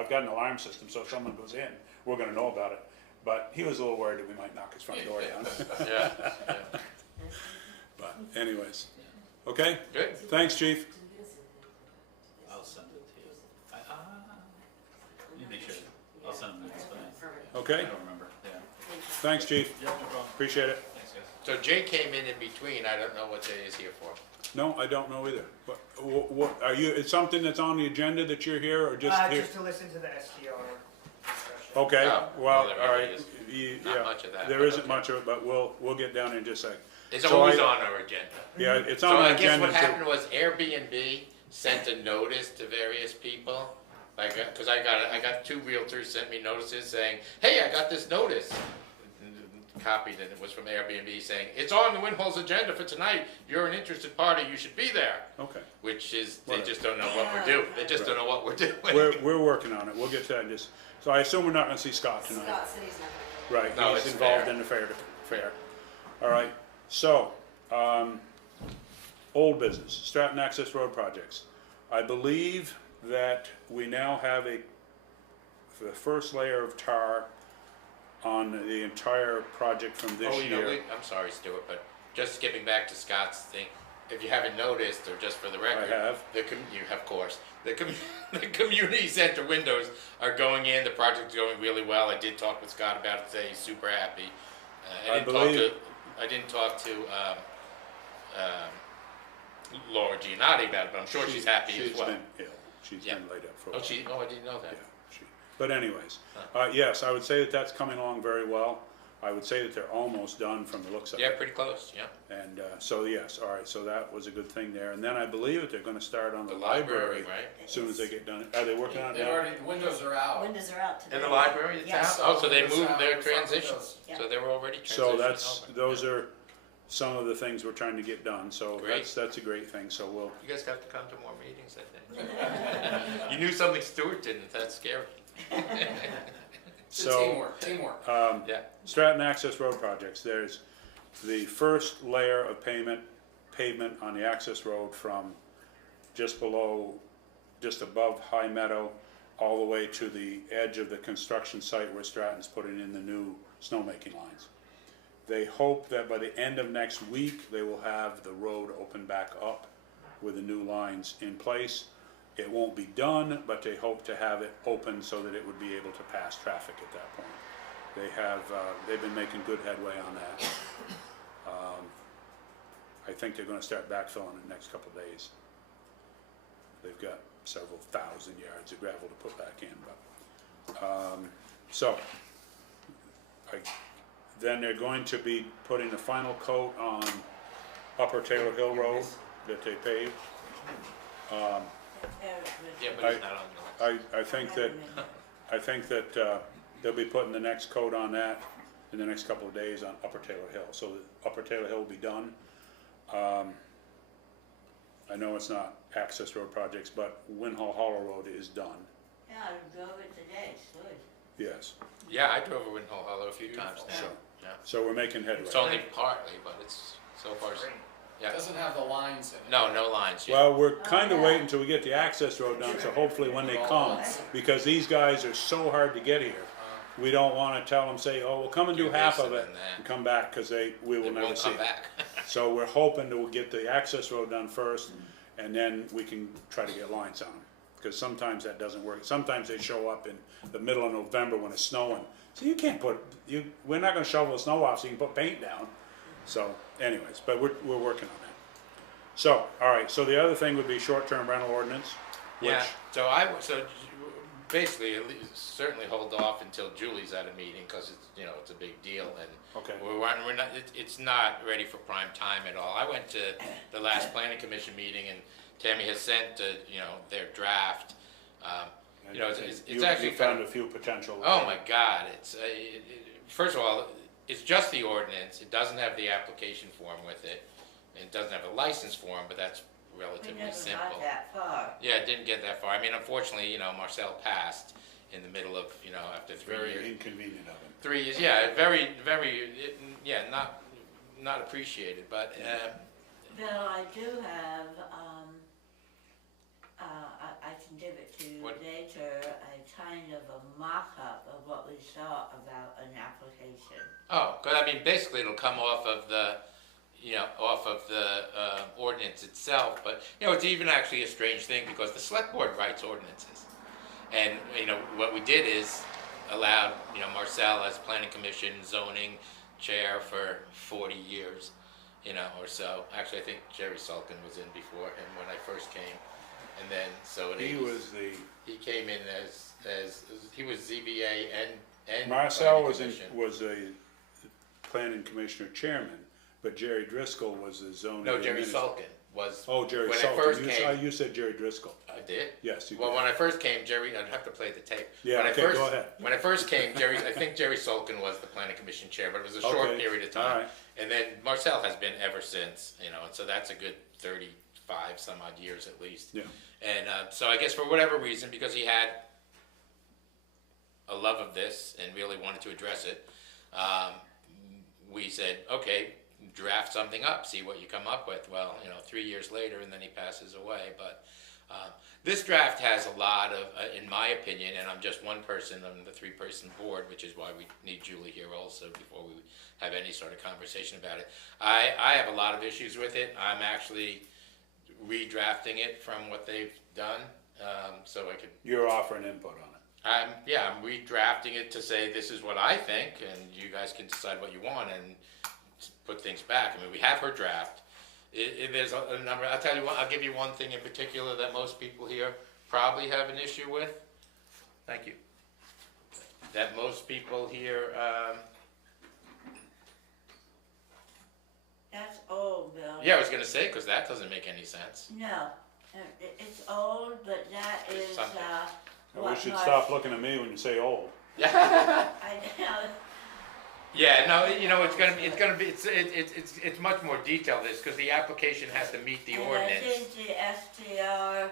I've got an alarm system, so if someone goes in, we're gonna know about it. But he was a little worried that we might knock his front door down. Yeah, But anyways, okay? good. Thanks, chief. I'll send it to you. Let me make sure, I'll send them this, but I Okay? don't remember, yeah. Thanks, chief. Yep, no problem. Appreciate it. Thanks, guys. So Jay came in between, I don't know what Jay is here for. No, I don't know either. What, are you, it's something that's on the agenda that you're here, or just here? Just to listen to the SDR discussion. Okay, Oh, well, there all really right. is Yeah, not much of that, there but isn't okay. much of it, but we'll get down in just a second. It's So always I- on our agenda. Yeah, it's So on I the guess agenda what to, happened was Airbnb sent a notice to various people. Like, cause I got 2 realtors sent me notices saying, hey, I got this notice. Copied, and it was from Airbnb saying, it's on the Winhall's agenda for tonight. You're an interested party, you should be there. okay. Which is, they Whatever. just don't know what we're doing. They just don't know what we're doing. We're working on it. We'll get to that in just, so I assume we're not gonna see Scott tonight. Scott said he's not gonna. Right, No, he's it's involved fair. in the fair. All right, so, old business, Stratton Access Road projects. I believe that we now have the first layer of tar on the entire project from this Oh, year. I'm sorry, Stuart, but just skipping back to Scott's thing, if you haven't noticed, or just for the record. have. You have, of course. The community center windows are going in, the project's going really well. I did talk with Scott about it today, he's super happy. I didn't talk to Laura Giannotti about it, but I'm sure she's happy as well. She's been ill. She's Yeah. been laid up for a Oh, while. I didn't know that. Yeah, but anyways, yes, I would say that that's coming along very well. I would say that they're almost done from the looks of Yeah, it. pretty close, yeah. And so, yes, all right, so that was a good thing there. And then I believe that they're gonna start on The the library, library right? as soon as they get done. Are they working on it They've now? already, the windows are out. Windows are out today. In the library, it's Yes. out? Oh, so they Windows moved out, their the front transition, windows. Yeah. so they were already transitioning So that's, over. those are some of the things we're trying to get done, so Great. that's a great thing, so we'll, You guys have to come to more meetings, I think. You knew something Stuart didn't, that's scary. It's so, teamwork. Yeah, Stratton Access Road projects, there's the first layer of pavement on the access road from just above High Meadow, all the way to the edge of the construction site where Stratton's putting in the new snowmaking lines. They hope that by the end of next week, they will have the road open back up with the new lines in place. It won't be done, but they hope to have it open so that it would be able to pass traffic at that point. They've been making good headway on that. I think they're gonna start backfilling in the next couple of days. They've got several thousand yards of gravel to put back in, but, then they're going to be putting the final coat on Upper Taylor Hill Road that they paved. yeah, but he's not on the list. I think that they'll be putting the next coat on that in the next couple of days on Upper Taylor Hill, so that Upper Taylor Hill will be done. I know it's not access road projects, but Winhall Hollow Road is done, Yeah, I drove it today, it's good. yes, Yeah, I drove a Winhall Hollow a few times now, so, yeah. so we're making headway. It's only partly, but it's so far, It yeah. doesn't have the lines in it. No lines, yeah. Well, we're kinda yeah. waiting until we get the access road done, so hopefully when they come, because these guys are so hard to get here, we don't wanna tell them, say, oh, we'll come and do Do half this of and it, then that. and come back, cause we will It never won't see come it. back. So we're hoping to get the access road done first, and then we can try to get lines on them. Because sometimes that doesn't work. Sometimes they show up in the middle of November when it's snowing. So you can't we're not gonna shovel the snow off so you can put paint down. So anyways, but we're working on that. So, all right, so the other thing would be short-term rental ordinance, which, Yeah, so basically, at least certainly hold off until Julie's at a meeting, cause it's a big deal, and okay, we're not, it's not ready for prime time at all. I went to the last planning commission meeting, and Tammy has sent, their draft. It's actually you found a few potential. Oh my God, first of all, it's just the ordinance, it doesn't have the application form with it, it doesn't have a license form, but that's We relatively never simple. got that far. Yeah, it didn't get that far, I mean, unfortunately, Marcel passed in the middle of, after 3 years. Very inconvenient of him. 3 years, yeah, very, not appreciated, but, Bill, I do have, I can give it to you What? later, a time of a mock-up of what we saw about an application. Oh, because I mean, basically it'll come off of the, off of the ordinance itself, but, it's even actually a strange thing because the select board writes ordinances. And, what we did is allowed, Marcel as planning commission zoning chair for 40 years, or so. Actually, I think Jerry Sulkin was in before him when I first came. And then, so He came in as he was ZBA and Marcel planning commission. was a planning commissioner chairman, but Jerry Driscoll was the zoning. No, Jerry administrator. Sulkin was. Oh, Jerry when Sulkin. I first came. You said Jerry Driscoll. I did? Yes, you Well, did. when I first came, Jerry, I'd have to play the tape. Yeah, When okay, go ahead. When I first came, I think Jerry Sulkin was the planning commission chair, but it was a short Okay, period of all time. right. And then Marcel has been ever since, and so that's a good 35 some odd years at least. Yeah. And so I guess for whatever reason, because he had a love of this and really wanted to address it, we said, okay, draft something up, see what you come up with. Well, 3 years later, and then he passes away. But this draft has a lot of, in my opinion, and I'm just one person on the three-person board, which is why we need Julie here also before we have any sort of conversation about it. I have a lot of issues with it. I'm actually redrafting it from what they've done, so I could. You're offering input on it. I'm redrafting it to say this is what I think, and you guys can decide what you want and put things back. I mean, we have her draft. There's a number. I'll tell you what. I'll give you one thing in particular that most people here probably have an issue with. Thank you. That most people here. That's old, Bill. Yeah, I was gonna say because that doesn't make any sense. No, it's old, but that is, Something. We what should Mark- stop looking at me when you say old. Yeah. I know, Yeah, no, it's much more detailed this because the application has to meet the and I ordinance. think the STR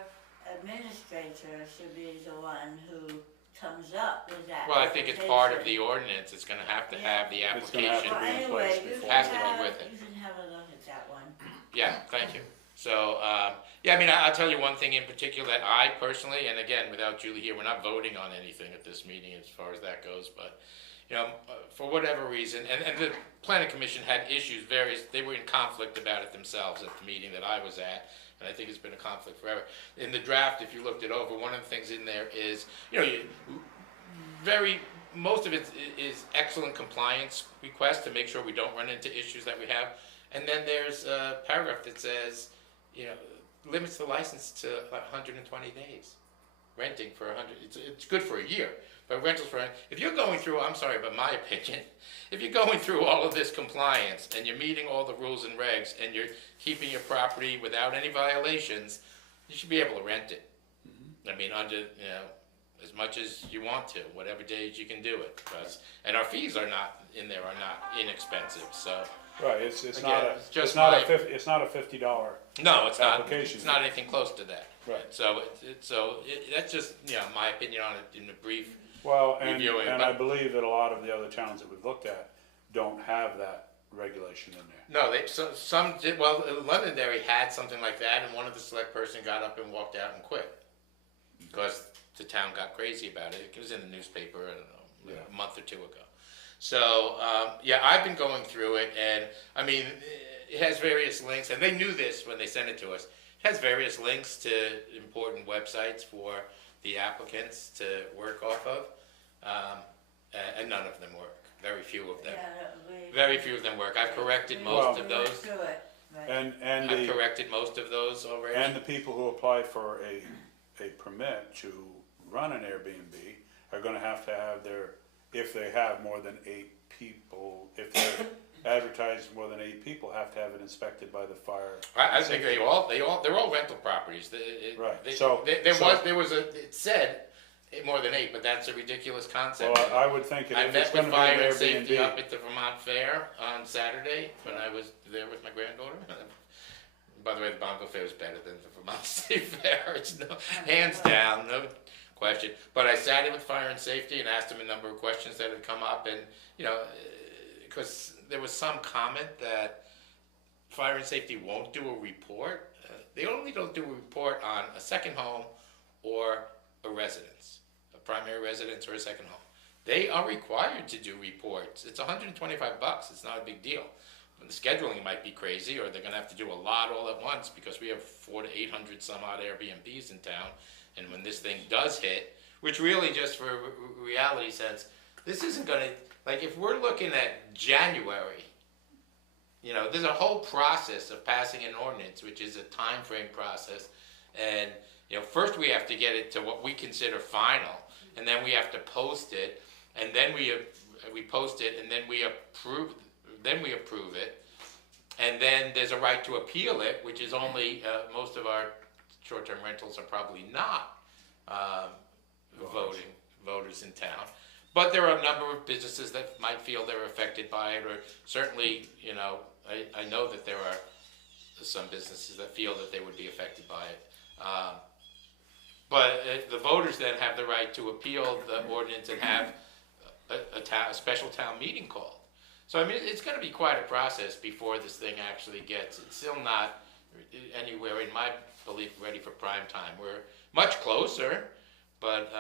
administrator should be the one who comes up with that. Well, I think it's part of the application. ordinance. It's gonna have to have the It's gonna have application. to Well, be in anyway, place you before. can Has to be have, with it. you can have a look at that one. Yeah, thank you. So, yeah, I mean, I'll tell you one thing in particular that I personally, and again, without Julie here, we're not voting on anything at this meeting as far as that goes, but, for whatever reason, and the planning commission had issues, they were in conflict about it themselves at the meeting that I was at, and I think it's been a conflict forever. In the draft, if you looked it over, one of the things in there is, most of it is excellent compliance requests to make sure we don't run into issues that we have. And then there's a paragraph that says, limits the license to like 120 days. Renting for 100, it's good for a year, but rentals for, if you're going through, I'm sorry, but my opinion, if you're going through all of this compliance and you're meeting all the rules and regs and you're keeping your property without any violations, you should be able to rent it. I mean, under, as much as you want to, whatever days you can do it. And our fees are not inexpensive, so. Right, it's Again, not it's just a my- it's not a $50. No, it's not. Application. It's not anything close to that. Right. So that's just my opinion on it in a brief. Well, and Reviewing, I but- believe that a lot of the other towns that we've looked at don't have that regulation in there. No, some did. Well, Londonderry had something like that, and one of the select person got up and walked out and quit because the town got crazy about it. It was in the newspaper, I don't know, a month or two ago. So I've been going through it, and I mean, it has various links, and they knew this when they sent it to us. It has various links to important websites for the applicants to work off of, and none of them work. Very few of them. Very few of them work. I've corrected most of those. Through it, right. And I've corrected most of those already. and the people who apply for a permit to run an Airbnb are gonna have to have if they have more than 8 people, if they're advertised more than 8 people, have to have it inspected by the fire. I think they're all rental properties. Right. It said more than 8, but that's a ridiculous concept. Well, I would think I if it's met gonna with be fire an and safety up Airbnb, at the Vermont Fair on Saturday when I was there with my granddaughter. By the way, the Bongo Fair is better than the Vermont State Fair. It's hands down, no question. But I sat in with fire and safety and asked them a number of questions that had come up, and because there was some comment that fire and safety won't do a report. They only don't do a report on a second home or a residence, a primary residence or a second home. They are required to do reports. It's $125. It's not a big deal. The scheduling might be crazy, or they're going to have to do a lot all at once because we have 400 to 800 some odd Airbnbs in town. And when this thing does hit, which really just for reality sense, this isn't going to, like if we're looking at January, you know, there's a whole process of passing an ordinance, which is a time frame process. And, you know, first we have to get it to what we consider final, and then we have to post it, and then we post it, and then we approve it, and then there's a right to appeal it, which is only, most of our short-term rentals are probably not voters in town. But there are a number of businesses that might feel they're affected by it, or certainly, you know, I know that there are some businesses that feel that they would be affected by it. But the voters then have the right to appeal the ordinance and have a special town meeting called. So I mean, it's going to be quite a process before this thing actually gets. It's still not anywhere, in my belief, ready for prime time. We're much closer, but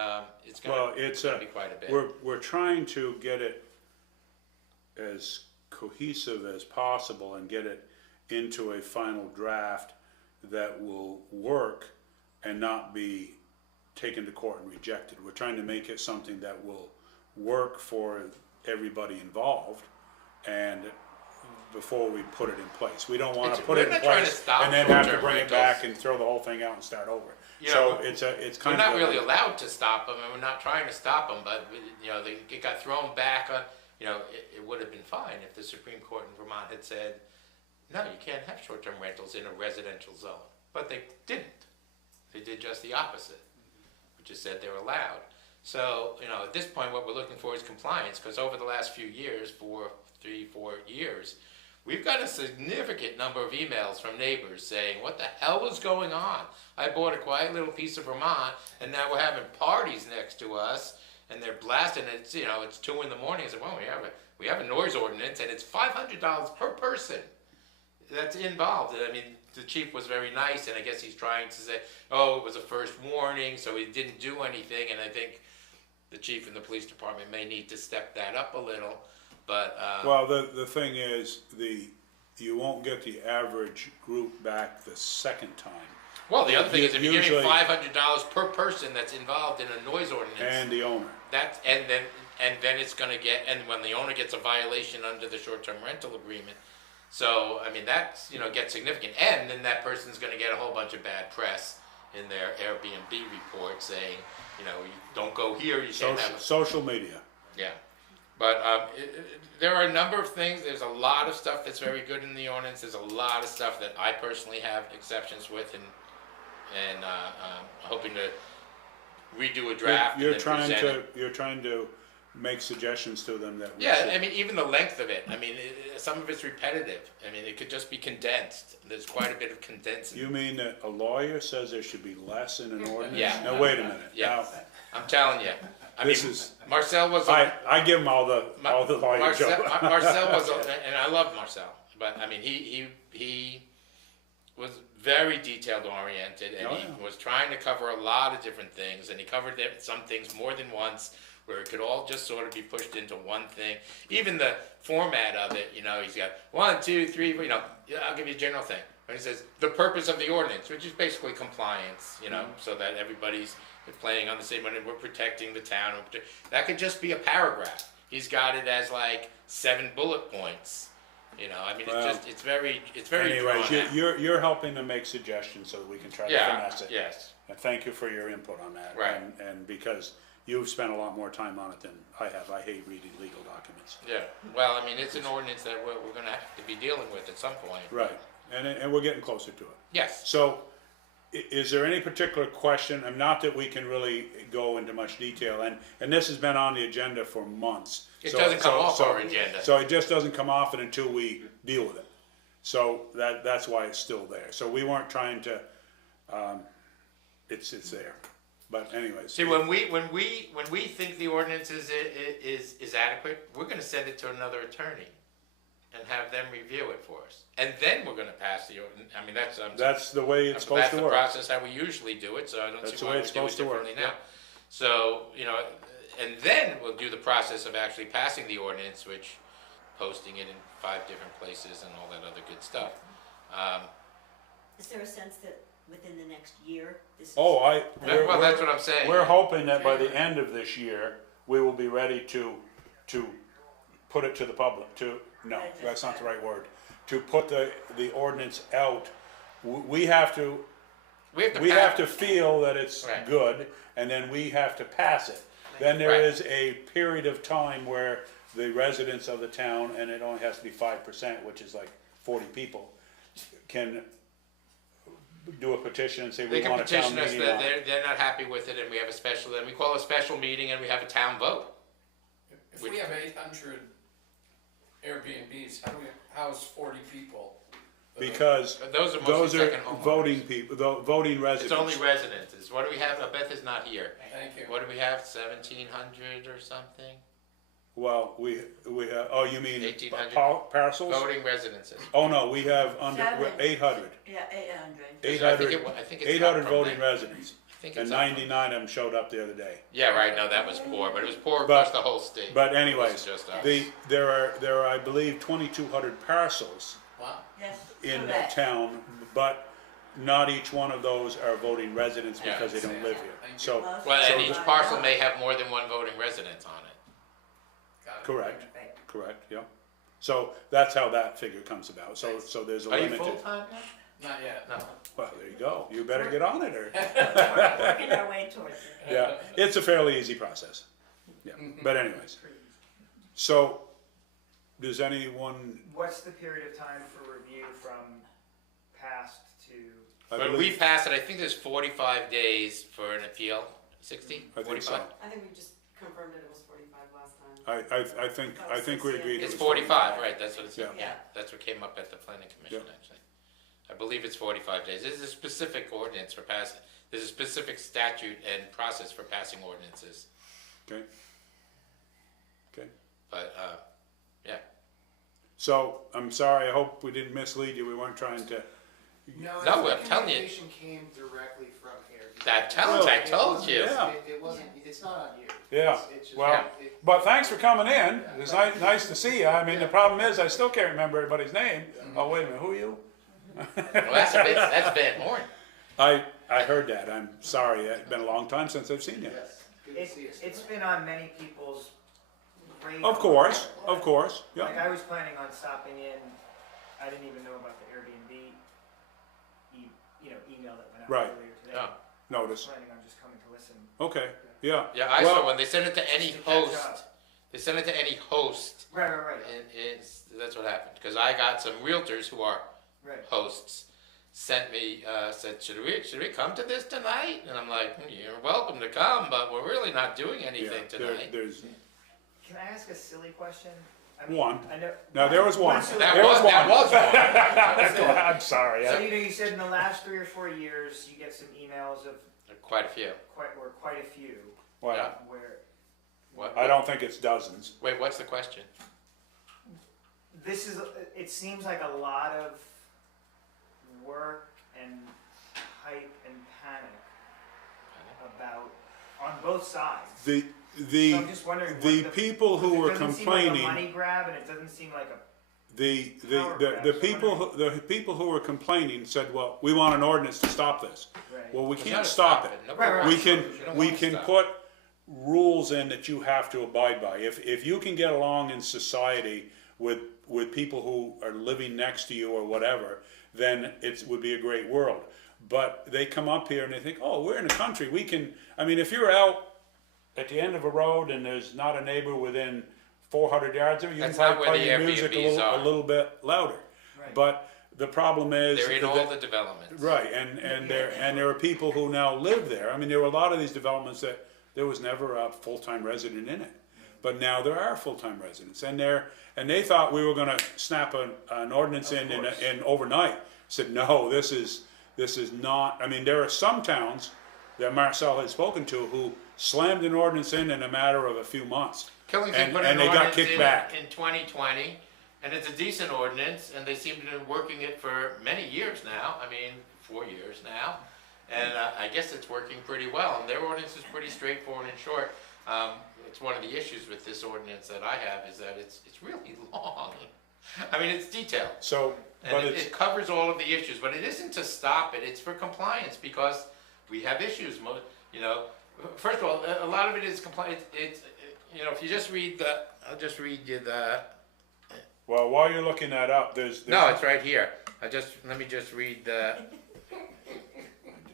it's going to be quite a bit. We're trying to get it as cohesive as possible and get it into a final draft that will work and not be taken to court and rejected. We're trying to make it something that will work for everybody involved, and before we put it in place. We don't want to put it in place and then have to bring it back and throw the whole thing out and start over. You so know, it's we're kind not of really allowed to stop them, and we're not trying to stop them, but you know, it got thrown back on. You know, it would have been fine if the Supreme Court in Vermont had said, no, you can't have short-term rentals in a residential zone. But they didn't. They did just the opposite, which is said they're allowed. So, you know, at this point, what we're looking for is compliance, because over the last few years, 3, 4 years, we've got a significant number of emails from neighbors saying, what the hell is going on? I bought a quiet little piece of Vermont, and now we're having parties next to us, and they're blasting it. It's, you know, it's 2 in the morning. I said, well, we have a noise ordinance, and it's $500 per person that's involved. I mean, the chief was very nice, and I guess he's trying to say, oh, it was a first warning, so he didn't do anything, and I think the chief and the police department may need to step that up a little, but... well, the thing is, you won't get the average group back the second time. Well, the other thing is, if you're getting Usually- $500 per person that's involved in a noise ordinance... And the owner. And then it's going to get, and when the owner gets a violation under the short-term rental agreement, so I mean that's, you know, gets significant, and then that person's going to get a whole bunch of bad press in their Airbnb report saying, you know, you don't go here, you can't have. Social media. Yeah, but there are a number of things. There's a lot of stuff that's very good in the ordinance. There's a lot of stuff that I personally have exceptions with, and hoping to redo a draft. You're and then trying present it. to make suggestions to them that we Yeah, should- I mean, even the length of it. I mean, some of it's repetitive. I mean, it could just be condensed. There's quite a bit of condensing. You mean that a lawyer says there should be less in an ordinance? Yeah. Now, wait a minute. Yeah. Now, I'm telling you. I This mean, is- Marcel was. I give him all the lawyer Marcel, joke. Marcel was, and I love Marcel, but I mean, he was very detailed oriented, and Oh, he yeah. was trying to cover a lot of different things, and he covered some things more than once, where it could all just sort of be pushed into one thing. Even the format of it, you know, he's got 1, 2, 3, you know, I'll give you a general thing. When he says the purpose of the ordinance, which is basically compliance, you know, so that everybody's playing on the same, when we're protecting the town. That could just be a paragraph. He's got it as like 7 bullet points. You know, I mean, Well, it's very Anyways, drawn out. you're helping to make suggestions so that we can try to Yeah, finesse it. yes. And thank you for your input on that. Right. And because you've spent a lot more time on it than I have. I hate reading legal documents. Yeah, well, I mean, it's an ordinance that we're gonna have to be dealing with at some point. Right. And we're getting closer to it. Yes. So, is there any particular question, and not that we can really go into much detail, and this has been on the agenda for months. It doesn't come off our agenda. So it just doesn't come off it until we deal with it. So that's why it's still there. So we weren't trying to, it's there. But anyways. See, when we think the ordinance is adequate, we're gonna send it to another attorney and have them review it for us. And then we're gonna pass the ordinance. I mean, That's the way it's supposed to work. That's the process how we usually do it, so I don't That's see the why way we it's do it supposed to work, differently now. So, and then we'll do the process of actually passing the ordinance, which posting it in 5 different places and all that other good stuff. Is there a sense that within the next year, this is? Oh, Well, that's what I'm saying. we're hoping that by the end of this year, we will be ready to put it to the public, no, that's not the right word. To put the ordinance out, we have to feel that it's Right. good, and then we have to pass it. Then there Right. is a period of time where the residents of the town, and it only has to be 5%, which is like 40 people, can do a petition and say, They we can want a town petition us meeting that on it. they're not happy with it, and we have a special, then we call a special meeting and we have a town vote. If we have 800 Airbnbs, how do we house 40 people? Because But those are those mostly are second homeowners. voting people, voting It's residents. only residents. What do we have? Beth is not here. Thank you. What do we have? 1,700 or something? Well, oh, you mean 1800? parcels? Voting residences. Oh, no, we have under, we're 800. Yeah, 800. 800, I think it's 800 up from voting there. residents. I think And it's up from 99 of them showed up the other day. Yeah, right. No, that was poor, but it was poor But- across the whole state. But It anyways, wasn't just us. there are, I believe, 2,200 parcels Wow. Yes, in correct. town, but not each one of those are voting residents Yeah, because they don't live here. Thank you. So, Well, and so each the- parcel may have more than one voting resident on it. Got it. correct, Right. correct, yeah. So that's how that figure comes about. So there's a Are you limited. full-time now? Not yet. No. Well, there you go. You better get on it, or. Working our way towards it. Yeah, it's a fairly easy process. Yeah, but anyways. So, does anyone, What's the period of time for review from passed to? I When we believe, pass it, I think there's 45 days for an appeal. 60? I think so. 45? I think we just confirmed it was 45 last time. I think we agreed it It's was 45, right, that's what it said. Yeah. Yeah. That's what came up at the planning commission, Yeah. actually. I believe it's 45 days. There's a specific ordinance for passing, there's a specific statute and process for passing ordinances. Okay. Okay. But, yeah. So, I'm sorry, I hope we didn't mislead you. We weren't trying to, No, the I'm telling you. communication came directly from Airbnb. That tells, I told you. Yeah. It wasn't, it's not on you. Yeah. It's just- Well, it- but thanks for coming in. It's nice to see you. I mean, the problem is, I still can't remember everybody's name. Oh, wait a minute, who are you? Well, that's Van Horn. I heard that. I'm sorry. It's been a long time since I've seen you. Yes, good to see you. It's been on many people's radar. Of course, yeah. Like, I was planning on stopping in, I didn't even know about the Airbnb, email that went out Right. earlier today. Oh. I was Notice. planning on just coming to listen. Okay, yeah. Yeah, I Well- saw when they send it to any Just to catch host, up. they send it to any host, Right, and that's what happened. Because I got some realtors who are right. hosts sent me, said, should we come to this tonight? And I'm like, you're welcome to come, but we're really not doing Yeah, anything there- tonight. there's Can I ask a silly question? I mean, one. I know. No, there was one. silly- That There was was one. I'm sorry. So, you said in the last 3 or 4 years, you get some emails of Quite a few. quite a few, Well, Yeah. where What? I don't think it's dozens. Wait, what's the question? it seems like a lot of work and hype and panic about, on both sides. The So I'm just wondering what the people who were it doesn't seem like a complaining, money grab, and it doesn't seem like a, the Power grab. people who were complaining said, well, we want an ordinance to stop this. right. Well, we It's can't not a stop it. Nobody Right, wants We to. can, You don't we want to can stop. put rules in that you have to abide by. If you can get along in society with people who are living next to you or whatever, then it would be a great world. But they come up here and they think, oh, we're in a country, we can, I mean, if you're out at the end of a road and there's not a neighbor within 400 yards of you, you can That's not probably where play the your music Airbnbs a are. little bit louder. Right. But the problem is They're in all that- the developments. right, and there are people who now live there. I mean, there were a lot of these developments that there was never a full-time resident in it, but now there are full-time residents, and they thought we were going to snap an ordinance in overnight. Said no, this is not. I mean, there are some towns that Marcel had spoken to who slammed an ordinance in a matter of a few months. Killington And- put and an they got ordinance kicked back. in 2020, and it's a decent ordinance, and they seem to be working it for many years now. I mean, 4 years now, And I guess it's working pretty well, and their ordinance is pretty straightforward and short. It's one of the issues with this ordinance that I have is that it's really long. I mean, it's detailed, So, and but it covers all of the issues, but it isn't to stop it, it's for compliance, because we have issues, you know. First of all, a lot of it is compliance, it's, you know, if you just read I'll just read you the, well, while you're looking that up, there's no, it's right here. Let me just read the,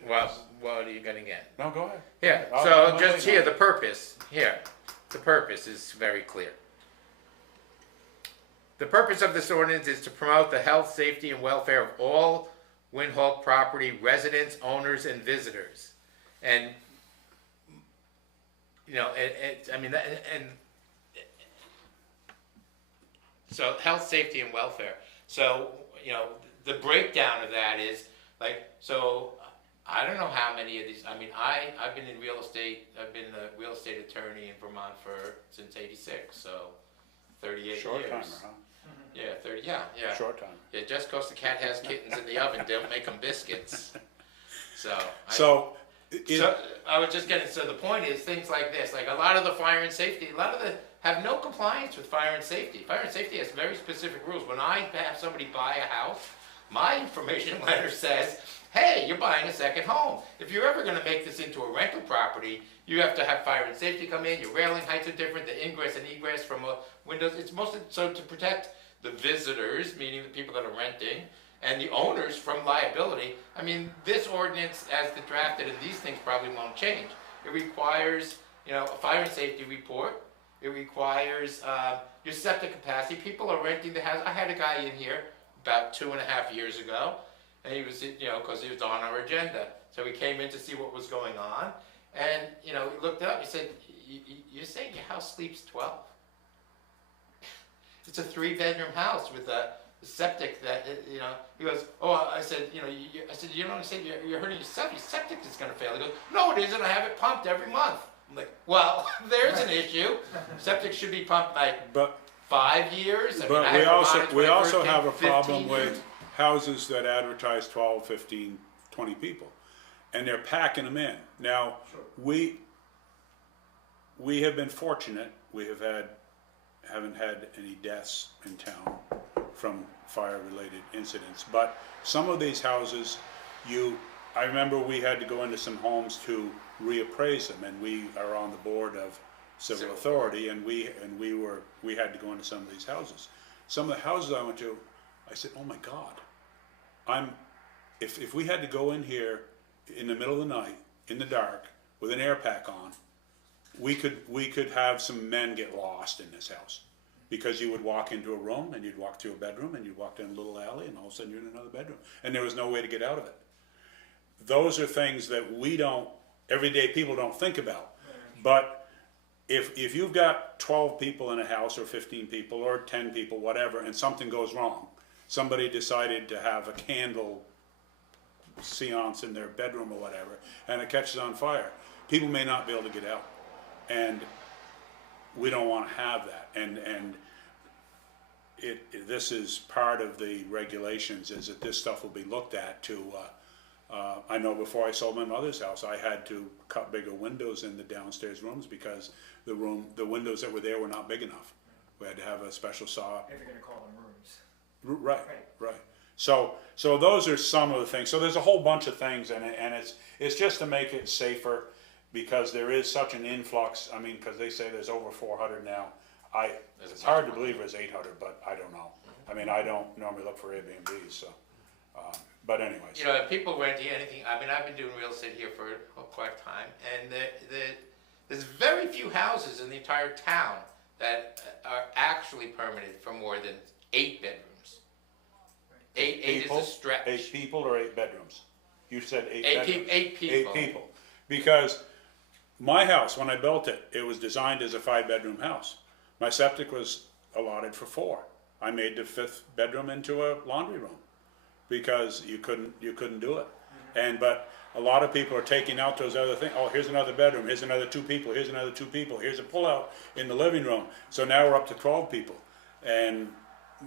what are you gonna get? no, go ahead. Here, I'll so just wait here, on the purpose, the purpose is very clear. The purpose of this ordinance is to promote the health, safety, and welfare of all Winhall property residents, owners, and visitors. And, you know, so health, safety, and welfare. So, you know, the breakdown of that is, like, so I don't know how many of these, I mean, I've been in real estate, I've been a real estate attorney in Vermont since '86, so 38 Short years. timer, huh? Yeah, 30, yeah. Short time. Yeah, just cause the cat has kittens in the oven, don't make them biscuits. So, So, so I was just getting, so the point is things like this, like a lot of the fire and safety, a lot of the have no compliance with fire and safety. Fire and safety has very specific rules. When I have somebody buy a house, my information letter says, hey, you're buying a second home. If you're ever gonna make this into a rental property, you have to have fire and safety come in, your railing heights are different, the ingress and egress from windows, it's mostly so to protect the visitors, meaning the people that are renting, and the owners from liability. I mean, this ordinance as drafted, and these things probably won't change. It requires, you know, a fire and safety report. It requires your septic capacity. People are renting the house. I had a guy in here about 2.5 years ago, and he was, you know, because he was on our agenda. So we came in to see what was going on, and, you know, he looked up, he said, you're saying your house sleeps 12? It's a 3-bedroom house with a septic that, you know, he goes, oh, I said, you know, I said, you don't understand, you're hurting yourself, your septic is going to fail. He goes, no, it isn't, I have it pumped every month. I'm like, well, there's an issue. Septic should be pumped like but 5 years. I mean, I But had we it also, monitored we for also 15 have a problem years. with houses that advertise 12, 15, 20 people. And they're packing them in. Now, we have been fortunate, we haven't had any deaths in town from fire-related incidents. But some of these houses, I remember we had to go into some homes to reappraise them, and we are on the board of civil authority, and we had to go into some of these houses. Some of the houses I went to, I said, oh my God, if we had to go in here in the middle of the night, in the dark, with an air pack on, we could have some men get lost in this house. Because you would walk into a room, and you'd walk through a bedroom, and you'd walk down a little alley, and all of a sudden you're in another bedroom. And there was no way to get out of it. Those are things that everyday people don't think about. But if you've got 12 people in a house, or 15 people, or 10 people, whatever, and something goes wrong, somebody decided to have a candle seance in their bedroom or whatever, and it catches on fire, people may not be able to get out. And we don't want to have that. And this is part of the regulations, is that this stuff will be looked at to, I know before I sold my mother's house, I had to cut bigger windows in the downstairs rooms because the windows that were there were not big enough. We had to have a special saw. If you're gonna call them rooms. Right. So those are some of the things. So there's a whole bunch of things, and it's just to make it safer, because there is such an influx. I mean, because they say there's over 400 now. It's hard to believe there's 800, but I don't know. I mean, I don't normally look for Airbnbs, so. But anyways. You know, if people renting anything, I mean, I've been doing real estate here for quite a time, and there's very few houses in the entire town that are actually permitted for more than 8 bedrooms. Eight is a stretch. 8 people or 8 bedrooms? You said 8 bedrooms. 8 people. 8 people. Because my house, when I built it, it was designed as a 5-bedroom house. My septic was allotted for 4. I made the 5th bedroom into a laundry room because you couldn't do it. But a lot of people are taking out those other things. Oh, here's another bedroom. Here's another 2 people. Here's another 2 people. Here's a pullout in the living room. So now we're up to 12 people. And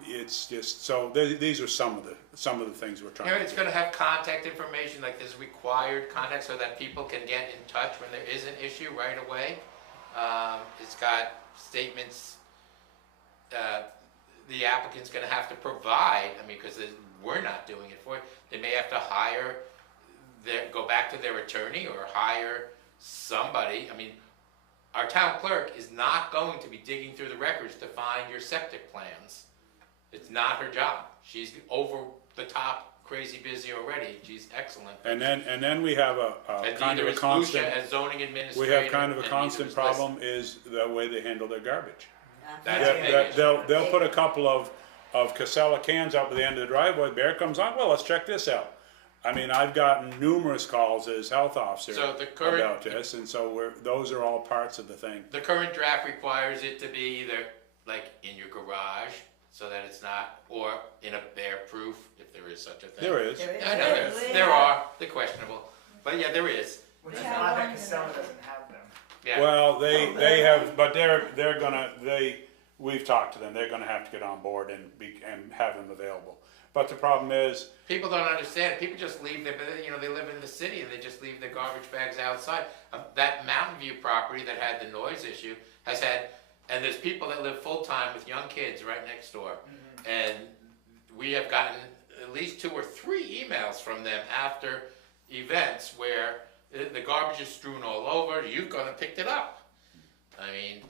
it's just, so these are some of the things we're trying You know, to it's do. gonna have contact information, like there's required contact so that people can get in touch when there is an issue right away. It's got statements, the applicant's gonna have to provide, I mean, cause we're not doing it for it. They may have to go back to their attorney or hire somebody. I mean, our town clerk is not going to be digging through the records to find your septic plans. It's not her job. She's over the top crazy busy already. She's excellent. And then we have a And kind of neither a is constant, Lucia as zoning administrator. we have kind of a and constant neither is Liz. problem is the way they handle their garbage. That's a big issue. They'll put a couple of Casella cans up at the end of the driveway, bear comes on, well, let's check this out. I mean, I've gotten numerous calls as health officer So the current- about this, and so those are all parts of the thing. The current draft requires it to be either like in your garage, so that it's not, or in a bear proof, if there is such a thing. There is. I know there are, they're questionable, but yeah, there is. Which We is have odd one that Casella doesn't have them. Yeah. Well, they have, but they're gonna, we've talked to them, they're gonna have to get on board and have them available. But the problem is, People don't understand it. People just leave they live in the city and they just leave their garbage bags outside. That Mountain View property that had the noise issue has had, and there's people that live full-time with young kids right next door. And we have gotten at least 2 or 3 emails from them after events where the garbage is strewn all over, you've gone and picked it up. I mean,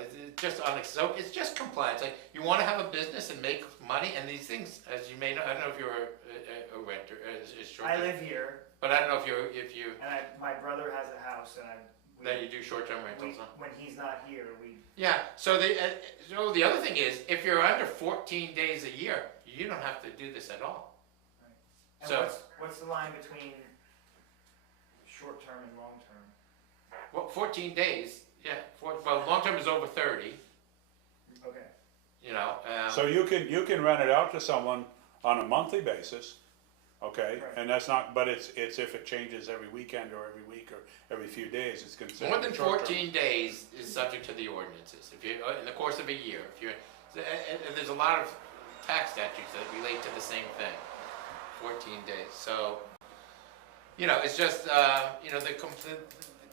it's just so it's just compliance. Like, you want to have a business and make money, and these things, as you may know, I don't know if you're a renter, I live here, but I don't know if you and my brother has a house, and that you do short-term rentals. Huh? when he's not here, we. Yeah. So the other thing is, if you're under 14 days a year, you don't have to do this at all. And So- what's the line between short term and long term? Well, 14 days. Yeah. Well, long-term is over 30. Okay. so you can rent it out to someone on a monthly basis, okay? Right. And that's not, but it's if it changes every weekend or every week or every few days, it's considered More than short-term. 14 days is subject to the ordinances. If you in the course of a year, and there's a lot of tax statutes that relate to the same thing. 14 days. So, it's just the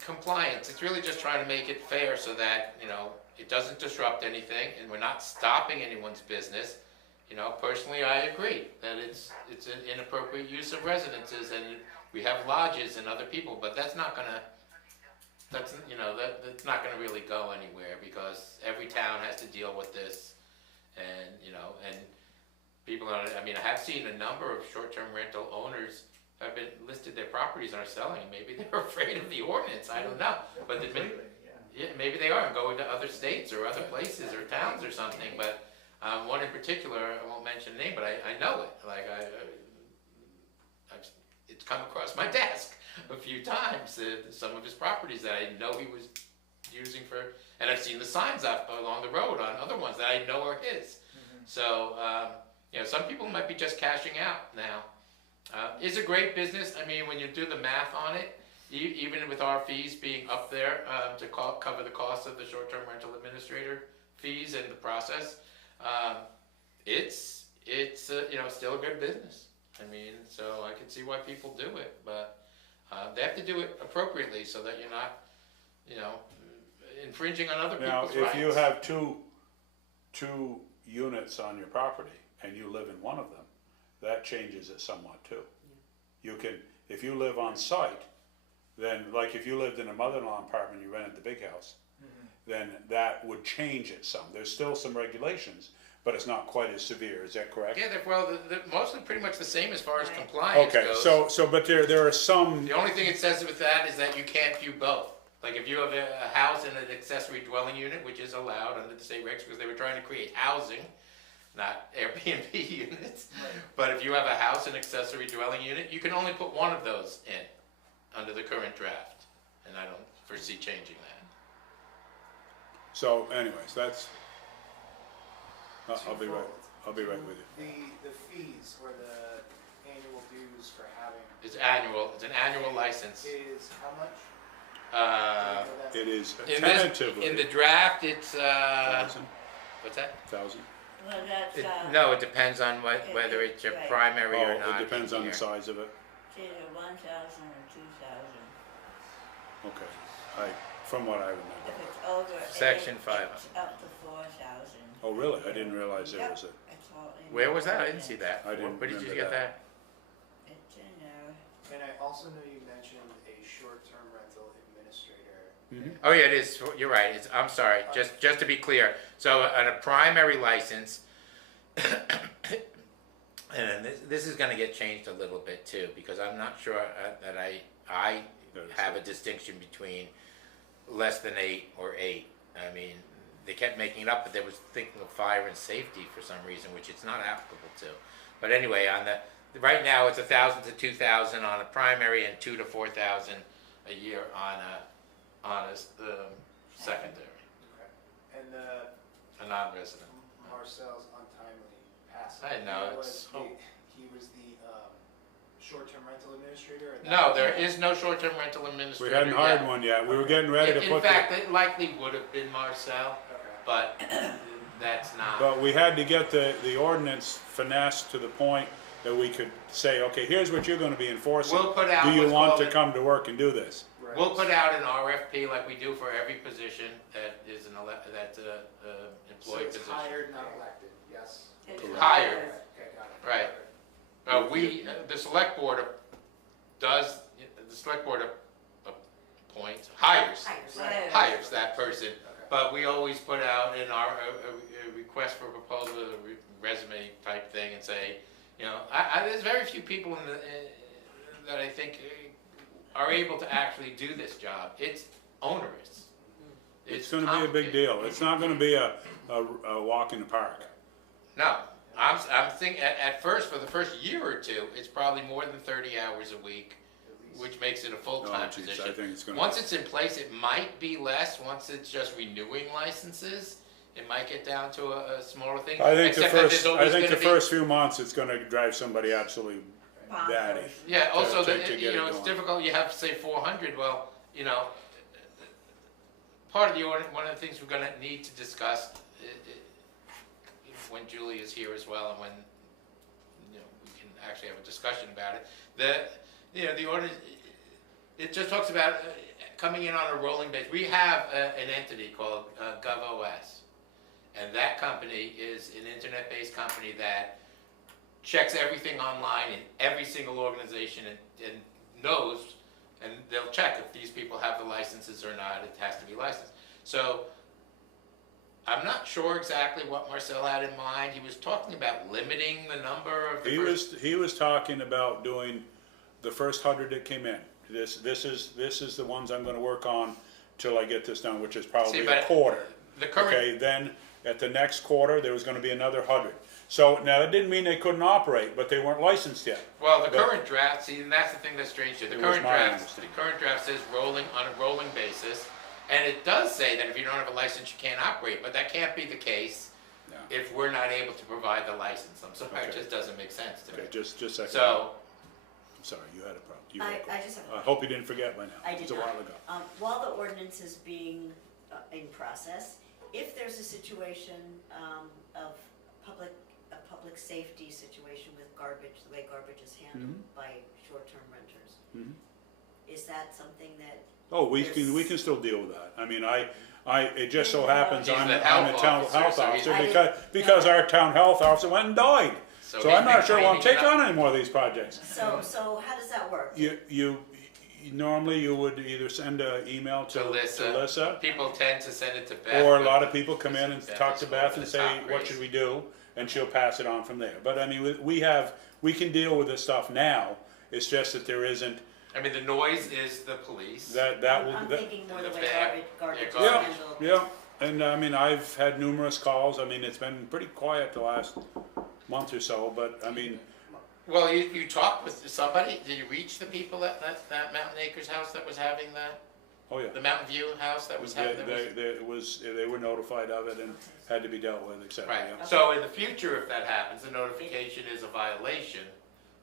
compliance. It's really just trying to make it fair so that it doesn't disrupt anything, and we're not stopping anyone's business. Personally, I agree that it's an inappropriate use of residences, and we have lodges and other people, but that's not gonna really go anywhere, because every town has to deal with this, and people are. I mean, I have seen a number of short-term rental owners have been listed their properties and are selling. Maybe they're afraid of the ordinance. I don't know, but they've been. Completely, yeah. Yeah, maybe they are, and go into other states or other places or towns or something, but one in particular, I won't mention the name, but I know it, like it's come across my desk a few times, some of his properties that I know he was using for, and I've seen the signs up along the road on other ones that I know are his. So, some people might be just cashing out now. It's a great business. I mean, when you do the math on it, even with our fees being up there to cover the cost of the short-term rental administrator fees and the process, it's still a good business. I mean, so I can see why people do it, but they have to do it appropriately so that you're not, infringing on other Now, people's if rights. you have two units on your property and you live in one of them, that changes it somewhat too. You can, if you live on site, then like if you lived in a mother-in-law apartment, you rented the big house, then that would change it some. There's still some regulations, but it's not quite as severe. Is that correct? Yeah, they're mostly pretty much the same as far as compliance Okay, goes. so but there are some. The only thing it says with that is that you can't view both. Like if you have a house and an accessory dwelling unit, which is allowed under the state regs because they were trying to create housing, not Airbnb units. Right. But if you have a house and accessory dwelling unit, you can only put one of those in under the current draft. And I don't foresee changing that. So, anyways, that's. I'll be right with you. The fees or the annual dues for having It's annual. It's an annual license. is how much? Do It is In tentatively the draft, it's 1,000. what's that? 1,000. Well, that's, No, it depends on whether it's your Right. primary or Oh, not. it depends on the here. size of it. it's either 1,000 or 2,000. Okay, from what I remember. If it's over, Section 5. it's up to 4,000. Oh, really? I didn't realize there Yep. was a, It's all in Where the was that? I didn't ordinance. see that. I didn't Where did you remember get that. that? It's in there. And I also know you mentioned a short-term rental administrator. Mhm. Oh yeah, it is. You're right. I'm sorry. Just to be clear. So on a primary license, and this is going to get changed a little bit too, because I'm not sure that I have a distinction between less than 8 or 8. I mean, they kept making it up, but they was thinking of fire and safety for some reason, which it's not applicable to. But anyway, on the right now it's 1,000 to 2,000 on a primary and 2,000 to 4,000 a year on a secondary, Okay. And a non-resident. Marcel's untimely passing. I know, He it's- he was the short-term rental administrator. at that No, there point? is no short-term rental we administrator hadn't hired yet. one yet. We were getting ready to In put fact, it likely would have been Marcel, Okay. but that's not. but we had to get the ordinance finessed to the point that we could say, okay, here's what you're gonna be enforcing. We'll put out Do you what's want called to an- come to work and do this? Right. We'll put out an RFP like we do for every position that is that's a So employee it's position. hired, not elected, yes? It's Hired. Okay, got it. Right. The select board hires Hires. that person. Okay. But we always put out in our request for proposal, resume type thing, and say, there's very few people that I think are able to actually do this job. It's onerous. It's gonna be a big deal. It's not gonna be a walk in the park. No, I'm thinking at first, for the first year or two, it's probably more than 30 hours a week, At least. which makes it a full-time Oh, geez, position. I think it's gonna. Once it's in place, it might be less. Once it's just renewing licenses, it might get down to a smaller thing. I think Except that there's always the gonna be- first few months, it's gonna drive somebody absolutely batty. Bonkers. Yeah, also, to get it it's going. difficult, you have, say, 400, well, part of the order, one of the things we're gonna need to discuss, when Julie is here as well, and when, we can actually have a discussion about it, the order, it just talks about coming in on a rolling basis. We have an entity called GovOS, and that company is an internet-based company that checks everything online in every single organization and knows, and they'll check if these people have the licenses or not. It has to be licensed. So I'm not sure exactly what Marcel had in mind. He was talking about limiting the number of the He was talking about doing the first 100 that came in. This is the ones I'm gonna work on till I get this done, which is probably See, a but quarter. the current. Okay, then at the next quarter, there was gonna be another 100. So now that didn't mean they couldn't operate, but they weren't licensed yet. Well, the But- current draft, see, and that's the thing that's strange here. The It was current my draft, understanding. says rolling on a rolling basis, and it does say that if you don't have a license, you can't operate. But that can't be the case Yeah. if we're not able to provide the license. I'm sorry, it Okay. just doesn't make sense to me. Okay, just a second. So, I'm sorry, you had a problem. You had a I question. just have a I question. hope you didn't forget by now. I It was did a not. while ago. While the ordinance is being in process, if there's a situation of a public safety situation with garbage, the way garbage is handled by short-term renters, Mhm. is that something that, Oh, we can still deal with that. I mean, it just so happens He's I'm the a health town officer, health so officer he's- because our town health officer went and died. So he's I'm been not sure I want to cleaning take it up. on any more of these projects. so how does that work? Normally you would either send an email to Lissa, people tend to send it to Beth. or a but lot of people come in and Beth talk is to going Beth for and the say, top what raise. should we do? And she'll pass it on from there. But I mean, we can deal with this stuff now. It's just that there isn't, I mean, the noise is the police. that will. I'm that- thinking more the the way bag- garbage is garbage. handled. Yeah, and I mean, I've had numerous calls. I mean, it's been pretty quiet the last month or so, but I mean, Well, you talked with somebody, did you reach the people at that Mountain Acres house that was having oh yeah. the Mountain View house that was having, They were notified of it and had to be dealt with, et cetera, right. yeah. So in the future, if that happens, the notification is a violation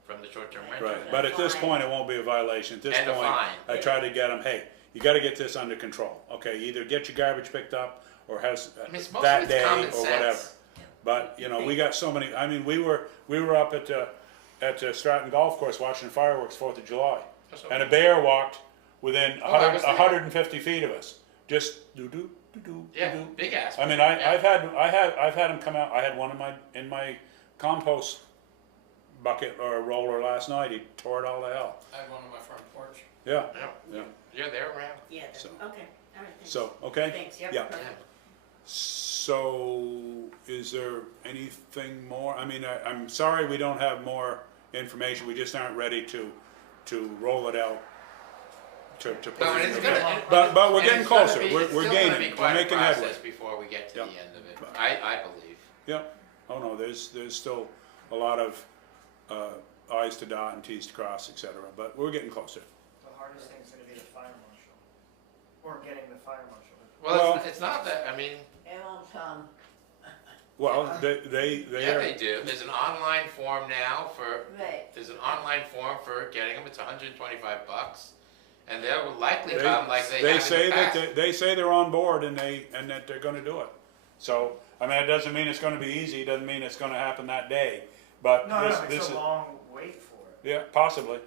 from the short-term rental. Right, but at this point, it won't be a violation. At this And a point, fine. I try to get them, hey, you gotta get this under control, okay? Either get your garbage picked up or have I mean, it's mostly that it's day or common whatever. sense. But, you know, we got so many, I mean, we were up at the Stratton Golf Course watching fireworks 4th of July. And a bear walked within I was there. 150 feet of us, just do-do, do-do, Yeah, do-do. big ass. I mean, Yeah. I've had them come out. I had one in my compost bucket or roller last night. He tore it all to hell. I had one on my front porch. Yeah, Yeah. yeah. Yeah, they're around. Yeah, So- okay, all right, thanks. So, okay? Thanks, yep, Yeah. perfect. So, is there anything more? I mean, I'm sorry we don't have more information. We just aren't ready to roll it out. To put No, it and in it's the- gonna. But we're and getting it's gonna closer. be- We're it's still gaining. gonna be We're quite a making headway. process before we get to Yep. the end of it. But- I believe. Yeah. Oh no, there's still a lot of I's to dot and T's to cross, etc. But we're getting closer. The hardest thing's gonna be the fire marshal, or getting the fire marshal. Well, Well- it's not that. I mean, It won't come. Well, they yeah, are. they do. There's an online form now for. Right. There's an online form for getting them. It's $125, and they'll likely They, come like they they have say in the that past. they say they're on board and that they're going to do it. So I mean, it doesn't mean it's going to be easy. It doesn't mean it's going to happen that day. But No, this, it's this a is long wait for it. yeah, possibly.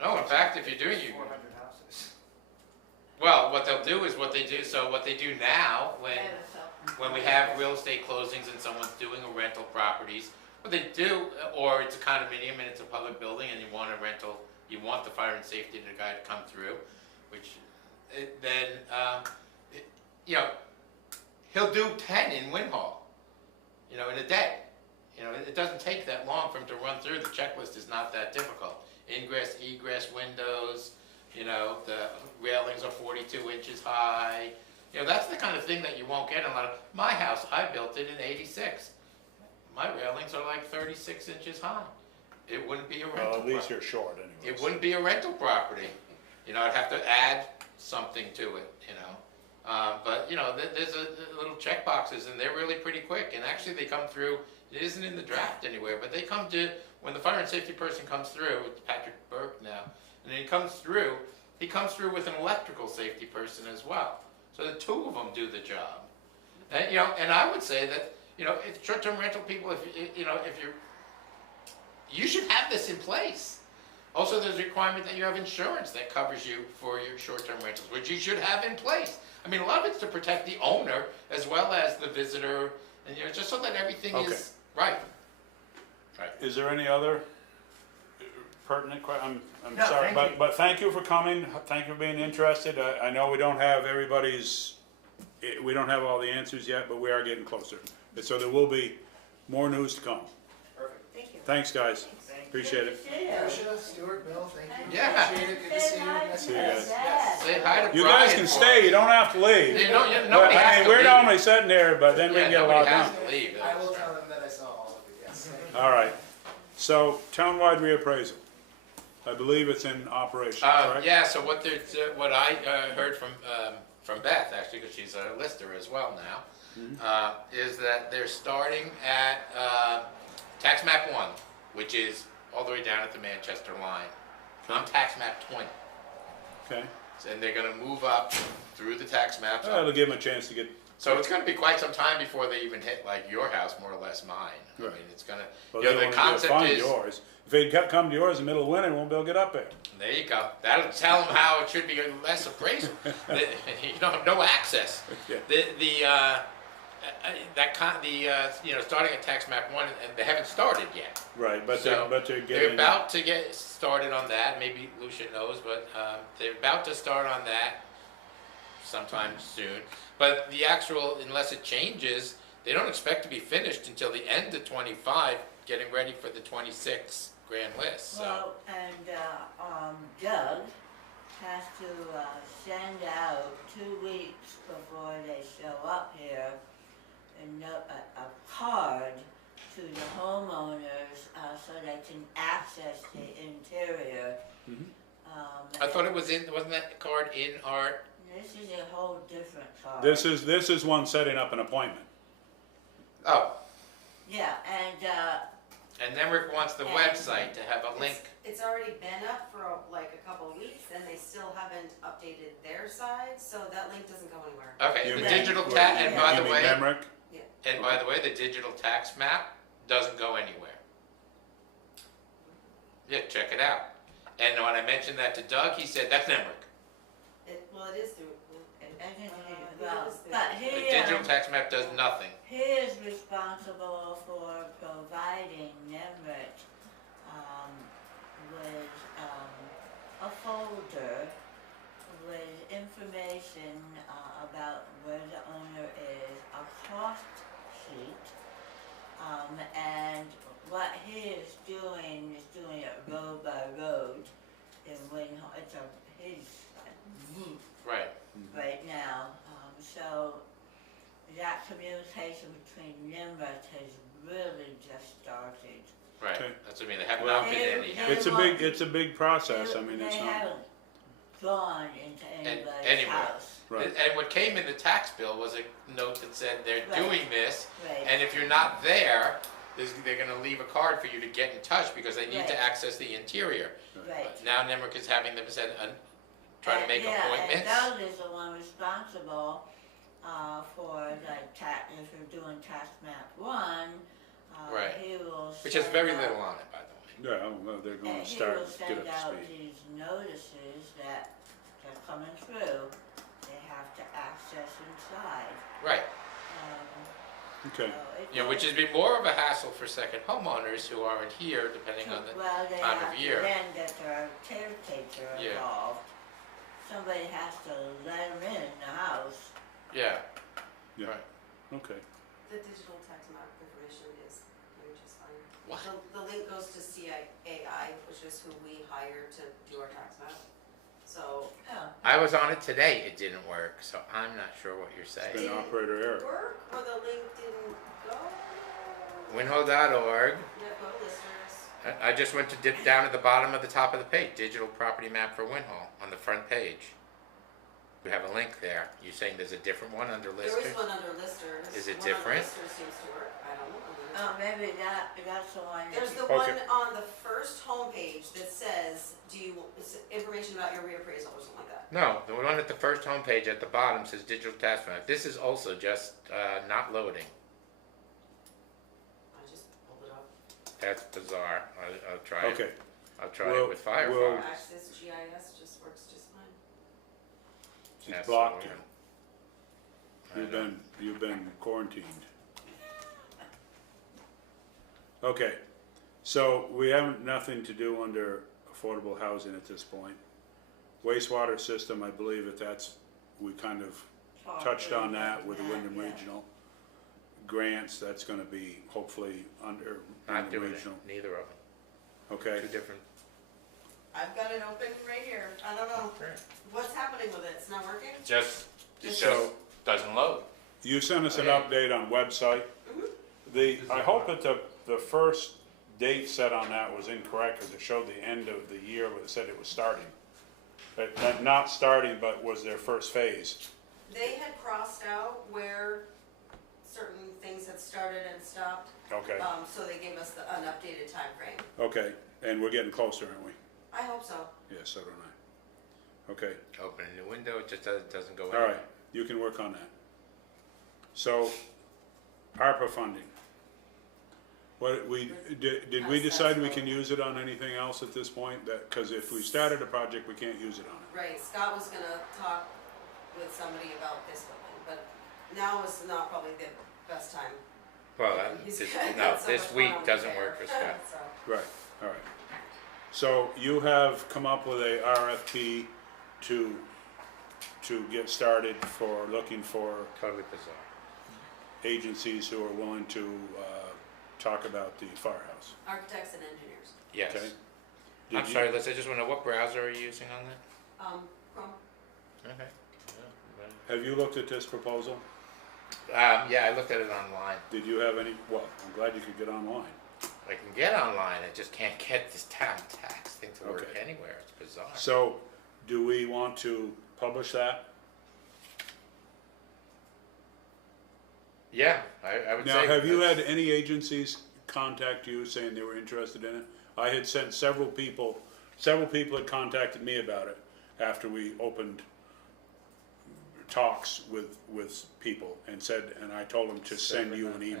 No, in fact, if you're doing you. 400 houses. Well, what they'll do is what they do. So what they do now, when we have real estate closings and someone's doing a rental properties, what they do, or it's a condominium and it's a public building and you want a rental, you want the fire and safety guy to come through, which you know, he'll do 10 in Winhall, you know, in a day. You know, it doesn't take that long for him to run through. The checklist is not that difficult. Ingress, egress windows, you know, the railings are 42 inches high. You know, that's the kind of thing that you won't get in a lot of, my house, I built it in '86. My railings are like 36 inches high. It wouldn't be a rental Well, at least property. you're short anyway. It wouldn't be a rental property. You know, I'd have to add something to it, you know. But, you know, there's little check boxes and they're really pretty quick. And actually they come through, it isn't in the draft anywhere, but they come to, when the fire and safety person comes through, it's Patrick Burke now, and he comes through with an electrical safety person as well. So the two of them do the job. And, you know, and I would say that, you know, if short-term rental people, you should have this in place. Also, there's a requirement that you have insurance that covers you for your short-term rentals, which you should have in place. I mean, a lot of it's to protect the owner as well as the visitor, and you know, just so that everything Okay. is right. Right. Is there any other pertinent question? I'm No, sorry, thank you. but thank you for coming. Thank you for being interested. I know we don't have we don't have all the answers yet, but we are getting closer. So there will be more news to come. Perfect. Thank you. Thanks, guys. Thank you. Appreciate it. See you. Tricia, Stuart, Bill, thank you. Yeah. Appreciate it, good to see you. Nice See you to meet guys. Yes. Say hi to You Brian guys can for stay. us. You don't have to leave. Nobody But, has I mean, to we're leave. normally sitting there, but then we Yeah, can get a nobody lot has done. to leave. I will tell them that I saw all of it, yes. All right. So townwide reappraisal. I believe it's in operation, correct? Yeah, so what I heard from Beth, actually, because she's a lister as well now, is that they're starting at tax map 1, which is all the way down at the Manchester line. I'm tax map 20, Okay. and they're gonna move up through the tax maps. That'll give them a chance to get. So it's gonna be quite some time before they even hit like your house, more or less mine. I Right. mean, it's gonna, Well, you they know, the won't be able to concept find is, yours. If they come to yours in the middle of winter, they won't be able to get up there. there you go. That'll tell them how it should be less appraisal. You know, no access. Yeah. You know, starting at tax map 1, and they haven't started yet. Right, but So, they're They're getting. about to get started on that. Maybe Lucia knows, but they're about to start on that sometime soon. But the actual, unless it changes, they don't expect to be finished until the end of 25, getting ready for the 26 grand list. So. Well, and Doug has to send out 2 weeks before they show up here a card to the homeowners so they can access the interior. Mhm. I thought it was wasn't that card in our? This is a whole different card. This is one setting up an appointment. Oh, Yeah, and then Rick wants the And- website to have a link. It's already been up for like a couple of weeks and they still haven't updated their side, so that link doesn't go anywhere. Okay, You the mean- digital tat, and by You the mean way, Nemrick? And by the way, the digital tax map doesn't go anywhere. Yeah, check it out. And when I mentioned that to Doug, he said, that's Nemrick. Well, it is through, Well, is there. but The he, digital tax map does nothing. he is responsible for providing Nemrick, with, a folder with information, about where the owner is, a cost sheet, and what he is doing it road by road in Winhall. It's his route Right. right now. So that communication between Nimrod has really just started. Right. Okay. That's what I mean. They have Well, not been any. They- It's a big process, I mean, it's They not, haven't gone into anybody's anywhere. house. right, And what came in the tax bill was a note that said they're Right. doing this, Right. and if you're not there, they're gonna leave a card for you to get in touch because they need to Right. access the interior. Right. Now Nemrick is having them try to make appointments. And Doug is the one responsible, for like if you're doing tax map 1, Right. he will Which has send very out- little on it, by the way. yeah, well, they're And gonna he start, will get send up to out speed. these notices that are coming through, they have to access inside. Right. Okay, So it Yeah, which has been more of a hassle for second homeowners who aren't here, depending on the Well, they time have of to year. then get their caretaker Yeah. involved. Somebody has to let them in the house. Yeah. yeah, Right. okay, The digital tax map information is, which is fine. What? The link goes to CAI, which is who we hire to do our tax map. So, Oh, I was on it today. It didn't work, so I'm not sure what you're it's saying. been operator error. work, or the link didn't go? Winhall.org. Yeah, go to listers. I just went to dip down at the bottom of the top of the page, digital property map for Winhall on the front page. We have a link there. You saying there's a different one under There listers? is one under listers. Is it One under different? listers seems to work, I don't know. oh, maybe that's the one. There's the Okay. one on the first homepage that says, it's information about your reappraisal or something like that. No, the one at the first homepage at the bottom says digital tax map. This is also just not loading. I just pulled it up. That's bizarre. I'll try it. Okay, I'll try Well, it with Firefox. well- Access GIS just works just fine. it's That's blocked so you, weird. I know. you've been quarantined. Okay, so we have nothing to do under affordable housing at this point. Wastewater system, I believe we kind of touched on that with the Wyndham Yeah. Regional. Grants, that's gonna be hopefully under Not Wyndham doing Regional. it. Neither of them. Okay, Two different. I've got it open right here. I don't know what's happening with it. It's not working? It just So- doesn't load. you sent us an Okay. update on website. I hope that the first date set on that was incorrect, because it showed the end of the year, but it said it was starting. But not starting, but was their first phase. They had crossed out where certain things had started and stopped, Okay, so they gave us an updated time frame. okay, and we're getting closer, aren't we? I hope so. Yes, so don't I. Okay, Open a new window, it just doesn't go all anywhere. right, you can work on that. So, ARPA funding. Did we That's decide we what- can use it on anything else at this point? Because if we started a project, we can't use it on it. Right, Scott was gonna talk with somebody about this building, but now is not probably the best time. Well, He's this, got no, so this much week going on doesn't there. work for Scott. So, Right, all right. So you have come up with a RFP to get started for looking for Totally bizarre. agencies who are willing to talk about the firehouse, Architects and engineers. Yes. okay? I'm Did you- sorry, Liz, I just want to know what browser are you using on Chrome. that? Okay. Have you looked at this proposal? Yeah, I looked at it online. Did you have any, well, I'm glad you could get online. I can get online, I just can't get this town tax thing to work Okay. anywhere. It's bizarre. So, do we want to publish that? Yeah, I would Now, say. have you that's- had any agencies contact you saying they were interested in it? I had sent several people had contacted me about it after we opened talks with people and said, and I told him to send you an email.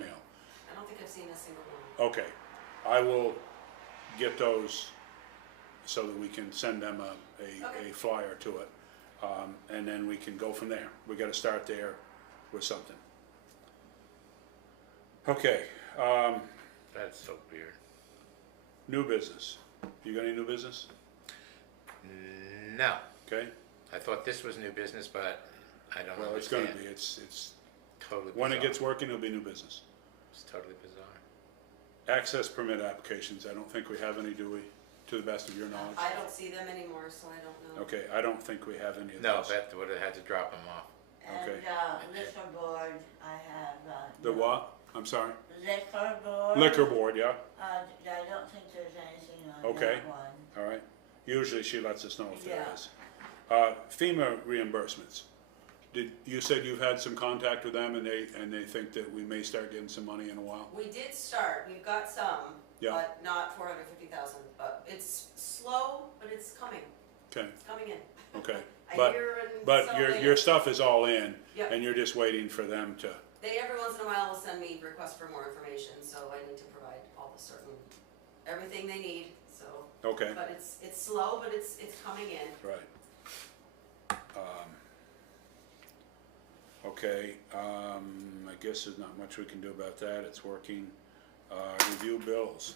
I don't think I've seen a single one. Okay, I will get those so that we can send them a flyer to it. And then we can go from there. We gotta start there with something. Okay, That's so weird. new business. You got any new business? No, Okay, I thought this was new business, but I don't well, it's understand. gonna be, it's, Totally when it bizarre. gets working, it'll be new business. It's totally bizarre. Access permit applications, I don't think we have any, do we, to the best of your knowledge? I don't see them anymore, so I don't know. Okay, I don't think we have any of No, those. Beth would have had to drop them off. Okay. And, liquor board, I have, The what? I'm sorry? liquor board. Liquor board, yeah, I don't think there's anything on Okay. that one. all right. Usually she lets us know if there Yeah. is. FEMA reimbursements. You said you've had some contact with them and they think that we may start getting some money in a while? We did start, we've got some, Yeah. but not 450,000, but it's slow, but it's coming, Okay, it's coming in. okay. A But, year and but some your later. stuff is all in Yep. and you're just waiting for them to, They every once in a while will send me requests for more information, so I need to provide all the certain, everything they need, so. okay, But it's slow, but it's coming in. right. Okay, I guess there's not much we can do about that, it's working. Review bills.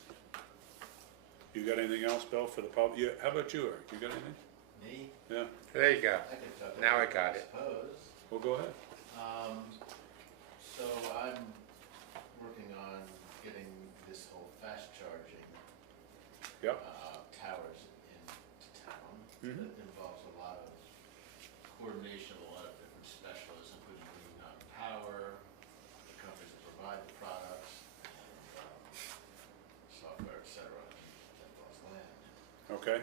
You got anything else, Bill, for the public? How about you, Eric, you got anything? Me? Yeah, There you go. I can talk Now about I got I it. suppose. well, go ahead. So I'm working on getting this whole fast charging Yep. towers into town. Mhm. That involves a lot of coordination of a lot of different specialists, including Green Mountain Power, the companies that provide the products, and software, et cetera, that involves land. Okay,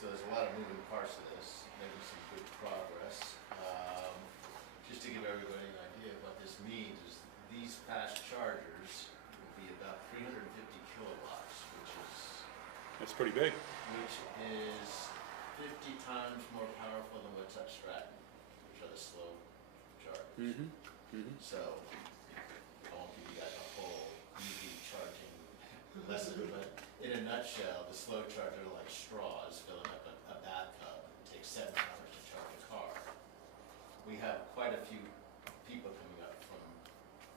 So there's a lot of moving parts to this, making some good progress. Just to give everybody an idea of what this means is these fast chargers will be about 350 kilowatts, that's pretty big. which is 50 times more powerful than what's at Stratton, which are the slow chargers. Mm-hmm. So I won't give you guys a whole EV charging lesson, but in a nutshell, the slow charger are like straws filling up a bathtub. It takes 7 hours to charge a car. We have quite a few people coming up from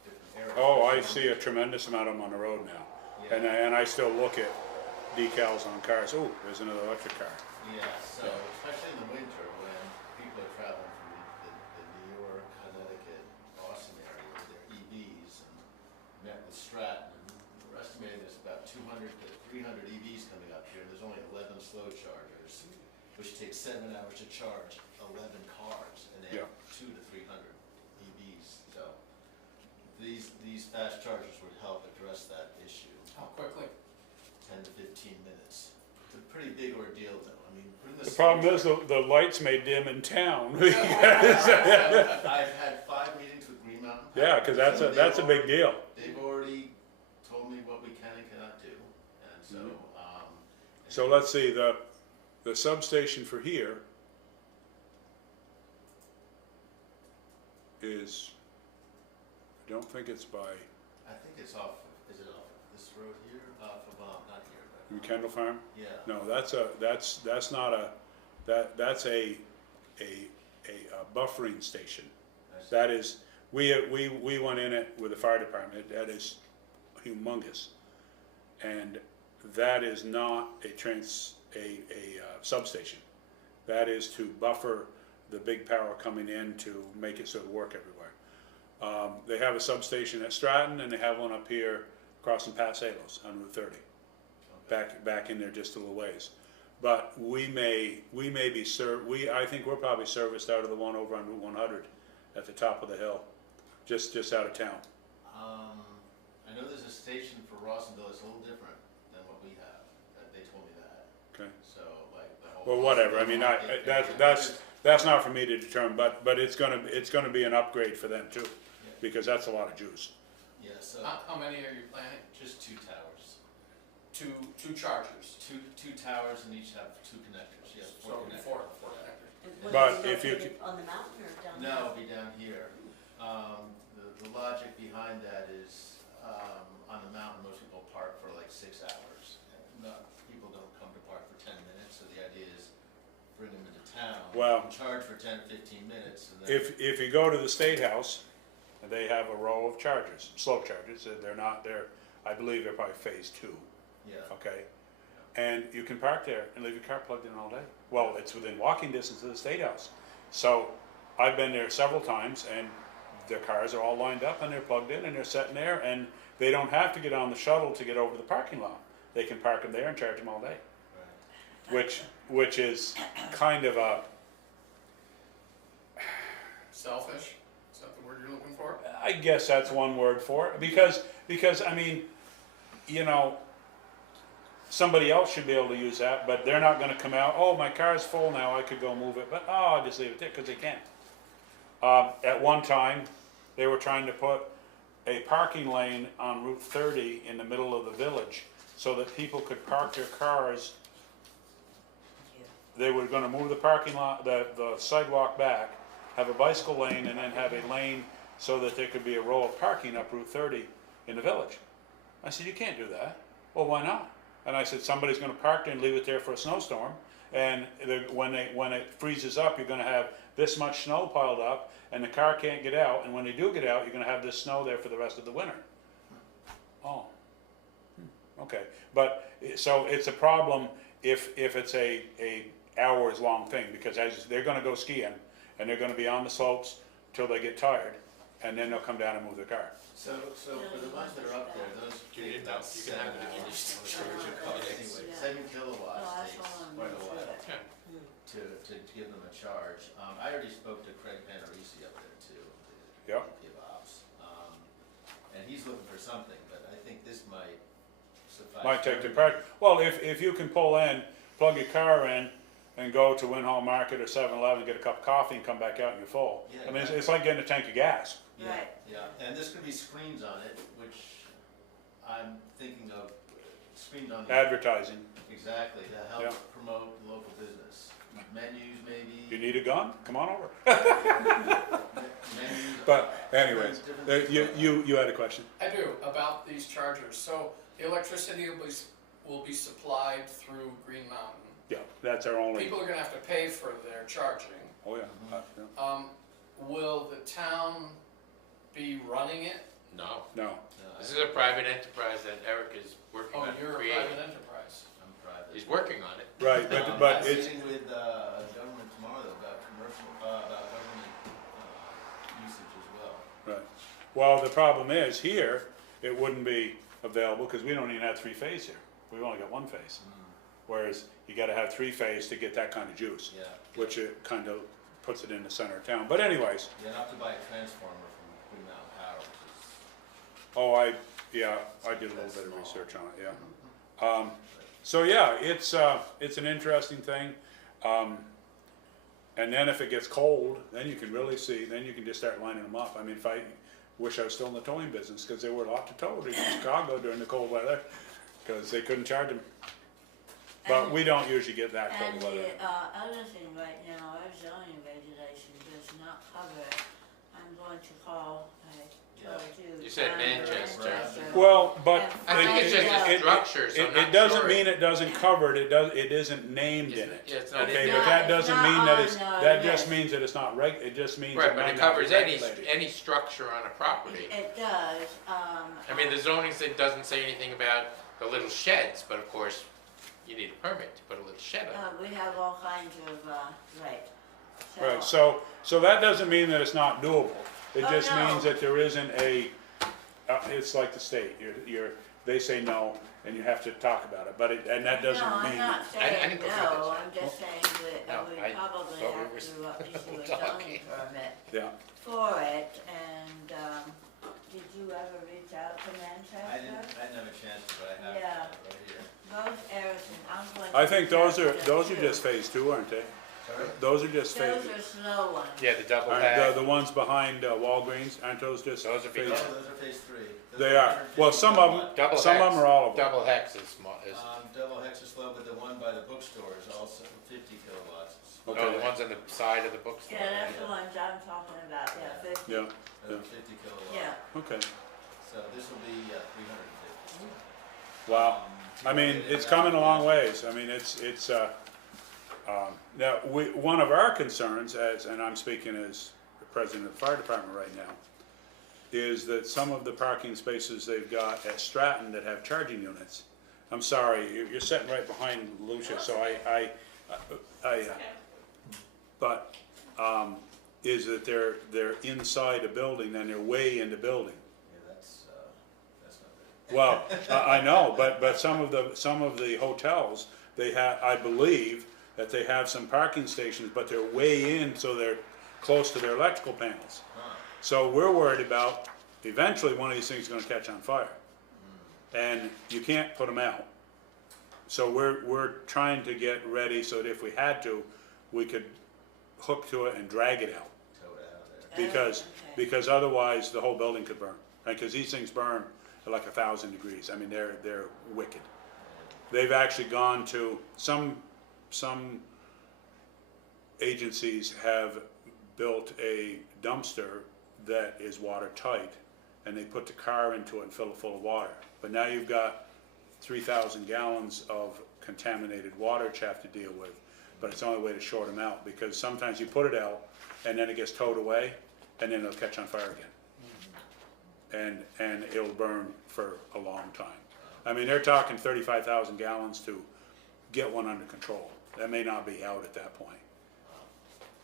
different areas. Oh, I see a tremendous amount of them on the road now. Yeah. And I still look at decals on cars, oh, there's another electric car. Yeah, so especially in the winter when people are traveling from the New York, Connecticut, Boston area with their EVs and met with Stratton. We're estimating there's about 200 to 300 EVs coming up here. There's only 11 slow chargers, which takes 7 hours to charge 11 cars, and they have 200 to 300 EVs. So these fast chargers would help address that issue. How quickly? 10 to 15 minutes. It's a pretty big ordeal, though. I mean, putting The problem is the lights may dim in town. I've had 5 meetings with Green Mountain. Yeah, because that's a big deal. They've already told me what we can and cannot do, and so. So let's see, the substation for here is, I don't think it's by I think it's off. Is it off of this road here? Off of not here, in but Kendall Farm? yeah. No, that's not a, that's a buffering station. I see. That is, we went in it with the fire department, that is humongous. And that is not a substation. That is to buffer the big power coming in to make it so it work everywhere. They have a substation at Stratton and they have one up here crossing Pasalos on Route 30. Back in there just a little ways. But we may be I think we're probably serviced out of the one over on Route 100 at the top of the hill, just out of town. I know there's a station for Rawsonville that's a little different than what we have. They told me that. Okay. So like the whole. Well, whatever. I mean, that's not for me to determine, but it's gonna be an upgrade for them too, because that's a lot of juice. Yeah. So How many are you planning? just 2 towers. Two chargers. Two towers and each have 2 connectors. Yes, 4 So connectors. four connectors. And would But it be if you located on the mountain or down here? No, it'll be down here. The logic behind that is, on the mountain, most people park for like 6 hours. People don't come to park for 10 minutes, so the idea is bring them into town. Well- Charge for 10 or 15 minutes and then. if you go to the State House, they have a row of chargers, slope chargers, they're not, I believe they're probably phase 2, Yeah, okay? And you can park there and leave your car plugged in all day. Well, it's within walking distance of the State House. So I've been there several times and their cars are all lined up and they're plugged in and they're sitting there and they don't have to get on the shuttle to get over to the parking lot. They can park them there and charge them all day, right. which is kind of a, Selfish, is that the word you're looking for? I guess that's one word for it, because I mean, you know, somebody else should be able to use that, but they're not gonna come out, oh, my car's full now, I could go move it, but, oh, I'll just leave it there, cause they can't. At one time, they were trying to put a parking lane on Route 30 in the middle of the village, so that people could park their cars. They were gonna move the parking lot, the sidewalk back, have a bicycle lane, and then have a lane so that there could be a row of parking up Route 30 in the village. I said, you can't do that. Well, why not? And I said, somebody's gonna park there and leave it there for a snowstorm, and when it freezes up, you're gonna have this much snow piled up, and the car can't get out, and when they do get out, you're gonna have this snow there for the rest of the winter. Oh, okay, but, so it's a problem if it's a hours long thing, because as they're gonna go skiing, and they're gonna be on the slopes till they get tired, and then they'll come down and move their car. So for the ones that are up there, those You take didn't about know. You can have 7 it if you hours. just- Anyway, 7 kilowatts Oh, that's takes all I'm quite a gonna while say. to give them a charge. I already spoke to Craig Panarisi up there too, the Yep. VP of Ops. And he's looking for something, but I think this might suffice. Might take the everybody. part, well, if you can pull in, plug your car in, and go to Winhall Market or 7-Eleven, get a cup of coffee and come back out and you're full. Yeah, I mean, exactly. it's like getting a tank of gas. Yeah, Right. yeah, and there's gonna be screens on it, which I'm thinking of, screens on the. Advertising. Exactly, to Yeah. help promote local business. Menus maybe. You need a gun? Come on over. Menus. But anyways, different you had a question? I do, about these chargers. So the electricity will be supplied through Green Mountain. Yeah, that's our only, People are gonna have to pay for their charging. oh yeah. Yeah. Will the town be running it? No, No, No, this is a private enterprise that Eric is working Oh, on you're a creating. private enterprise. I'm private. He's working on it. right, but I'm it's, sitting with, government tomorrow though, about commercial, about government, usage as well. right. Well, the problem is, here, it wouldn't be available, because we don't even have 3-phase here. We've only got 1-phase. Whereas you gotta have 3-phase to get that kind of juice, Yeah, which it kind of puts it in the center of town. But anyways, you have to buy a transformer from Green Mountain Power, which is. oh, I did a little bit of research on it, yeah. So yeah, it's an interesting thing. And then if it gets cold, then you can really see, then you can just start lining them up. I mean, if I wish I was still in the towing business, because there were a lot to tow in Chicago during the cold weather, because they couldn't charge them. But we don't usually get that And cold weather. the other thing right now, our zoning regulation does not cover, I'm going to call, I told you. You said town Manchester. Well, but I think it's just a structure, so I'm not it doesn't sure. mean it doesn't cover it, it isn't named in it. Yeah, it's not Okay, in but there. that doesn't It's not mean that on it's, the that just list. means that it's not it just means. Right, but might it not be covers regulated. any structure on a property. It does, I mean, the zoning doesn't say anything about the little sheds, but of course, you need a permit to put a little shed on. we have all kinds of, right. Right, so that doesn't mean that it's not doable. It Oh, just no. means that there isn't it's like the state, they say no, and you have to talk about it, but and that doesn't No, I'm mean. not I saying didn't go through this no, yet. I'm just saying that No, we I probably thought we have were to issue a talking. zoning permit Yeah, for it, and, did you ever reach out to Manchester? I didn't have a chance to, but I have it Yeah. right here. Those areas, I'm going to. I think reach out those to are them just too. phase 2, aren't they? Sorry? Those are just phase. Those are slow ones. Yeah, the double Aren't head. the ones behind Walgreens, aren't those just Those are phase? phase- Oh, those are phase 3. Those They are, well, some of them, Double some of hex. them are all of them. Double hex is small, is, Double hex is slow, but the one by the bookstore is also 50 kilowatts, it's Oh, the Okay, ones on the side of the bookstore. Yeah, that's the ones I'm talking about, yeah, 50. yeah, 50 kilowatt. Yeah, okay. So this will be 350. Wow. I mean, it's coming a long ways. I mean, now, one of our concerns and I'm speaking as the president of the fire department right now, is that some of the parking spaces they've got at Stratton that have charging units, I'm sorry, you're sitting right behind Lucia, so but, is that they're inside a building and they're way in the building. Yeah, that's not good. Well, I know, but some of the hotels, they have, I believe, that they have some parking stations, but they're way in, so they're close to their electrical panels. So we're worried about, eventually one of these things is gonna catch on fire. And you can't put them out. So we're trying to get ready so that if we had to, we could hook to it and drag it out. Tow it out of there. Because, Okay. because otherwise the whole building could burn. Right, cause these things burn at like 1,000 degrees. I mean, they're wicked. They've actually gone to, some agencies have built a dumpster that is watertight, and they put the car into it and fill it full of water. But now you've got 3,000 gallons of contaminated water that you have to deal with, but it's the only way to short them out, because sometimes you put it out, and then it gets towed away, and then it'll catch on fire again. And it'll burn for a long time. I mean, they're talking 35,000 gallons to get one under control. That may not be out at that point.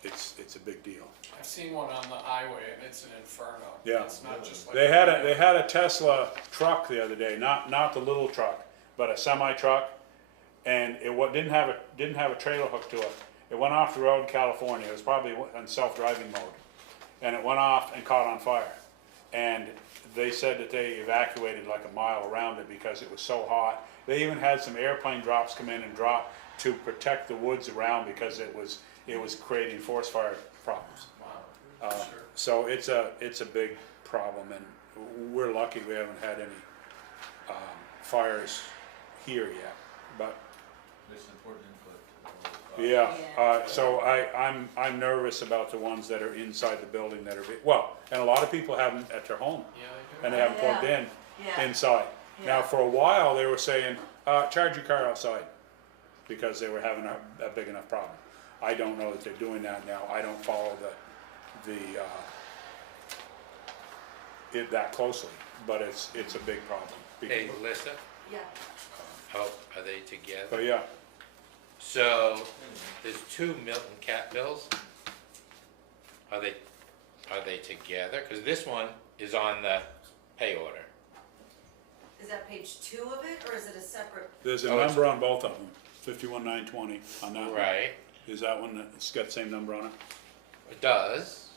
It's a big deal. I've seen one on the highway and it's an inferno. Yeah. It's not just like. They had a Tesla truck the other day, not the little truck, but a semi truck, and didn't have a trailer hooked to it. It went off the road in California. It was probably in self-driving mode, and it went off and caught on fire. And they said that they evacuated like a mile around it because it was so hot. They even had some airplane drops come in and drop to protect the woods around because it was creating forest fire problems. Wow, sure. So it's a big problem, and we're lucky we haven't had any fires here yet. But There's important input. yeah, so I'm nervous about the ones that are inside the building that are and a lot of people have them at their home Yeah, and they have them plugged in yeah. inside. Now, Yeah. for a while they were saying charge your car outside because they were having a big enough problem. I don't know that they're doing that now. I don't follow it that closely, but it's a big problem. Hey, Melissa, Yeah. oh, are they together? But yeah, So, there's two Milton Cat bills. Are they together? Cause this one is on the pay order. Is that page 2 of it, or is it a separate? there's a Oh, number on both of them, 51,920 on that one. Right, Is that one that's got the same number on it? it does.